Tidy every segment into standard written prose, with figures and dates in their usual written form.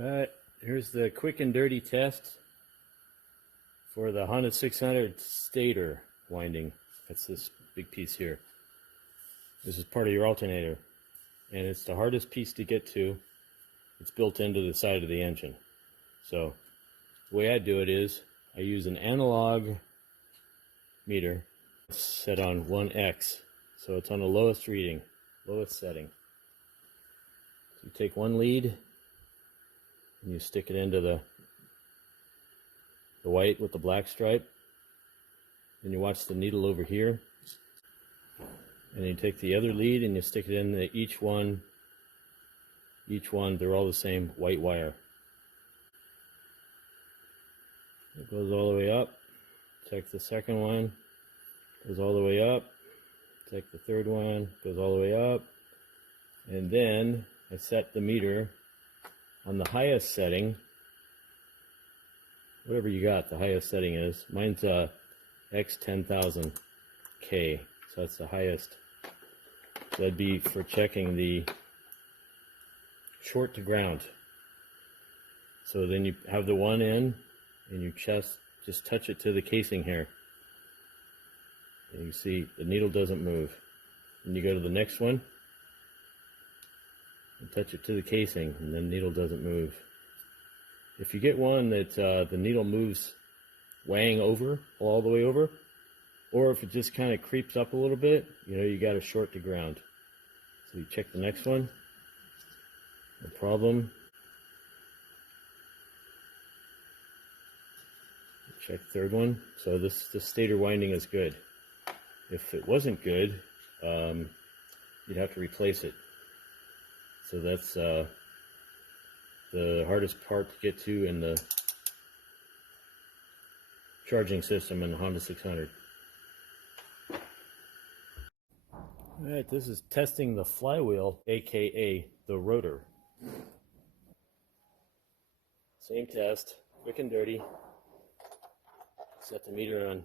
Alright, here's the quick and dirty test for the N600 Stator winding. That's this big piece here. This is part of your alternator, and it's the hardest piece to get to. It's built into the side of the engine. So the way I do it is I use an analog meter set on 1x, so it's on the lowest reading, lowest setting. So you take one lead and you stick it into the white with the black stripe. Then you watch the needle over here, and you take the other lead and you stick it in each one, they're all the same white wire. It goes all the way up. Check the second one, goes all the way up. Check the third one, goes all the way up. And then I set the meter on the highest setting, whatever you got, the highest setting is. Mine's X10000K, so that's the highest. So that'd be for checking the short to ground. So then you have the one in, and you just touch it to the casing here. And you see the needle doesn't move. And you go to the next one, and touch it to the casing, and then the needle doesn't move. If you get one that the needle moves weighing over, all the way over, or if it just kind of creeps up a little bit, you got a short to ground. So you check the next one, no problem. Check the third one. So this stator winding is good. If it wasn't good, you'd have to replace it. So that's the hardest part to get to in the charging system in the N600. Alright, this is testing the flywheel, aka the rotor. Same test, quick and dirty. Set the meter on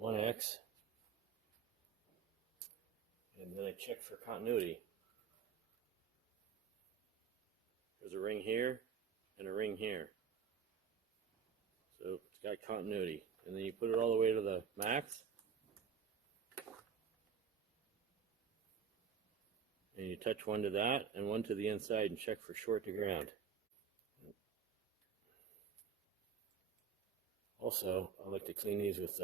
1x, and then I check for continuity. There's a ring here and a ring here, so it's got continuity. And then you put it all the way to the max, and you touch one to that and one to the inside and check for short to ground. Also, I like to clean these with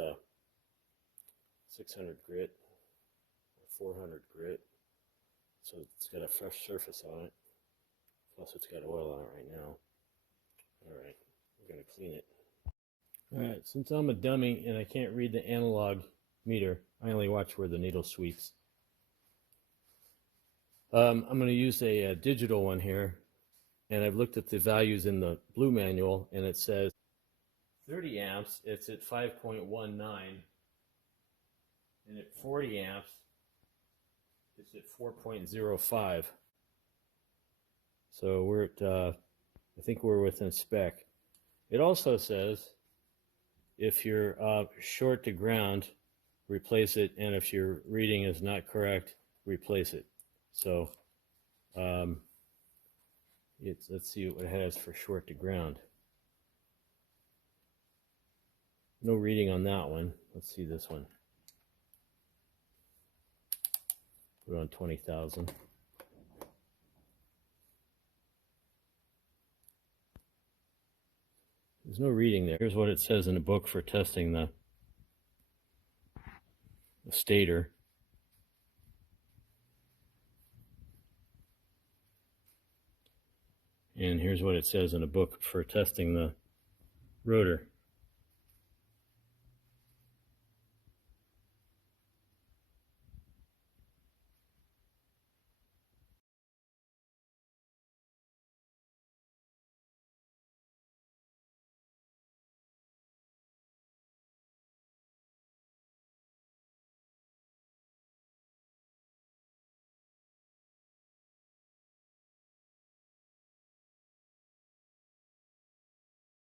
600 grit or 400 grit, so it's got a fresh surface on it. Plus it's got oil on it right now. Alright, we're going to clean it. Alright, since I'm a dummy and I can't read the analog meter, I only watch where the needle sweeps. I'm going to use a digital one here, and I've looked at the values in the blue manual, and it says 30 amps, it's at 5.19, and at 40 amps, it's at 4.05. So we're at, I think we're within spec. It also says if you're short to ground, replace it, and if your reading is not correct, replace it. So let's see what it has for short to ground. No reading on that one. Let's see this one. Put it on 20,000. There's no reading there. Here's what it says in the book for testing the stator. And here's what it says in a book for testing the rotor.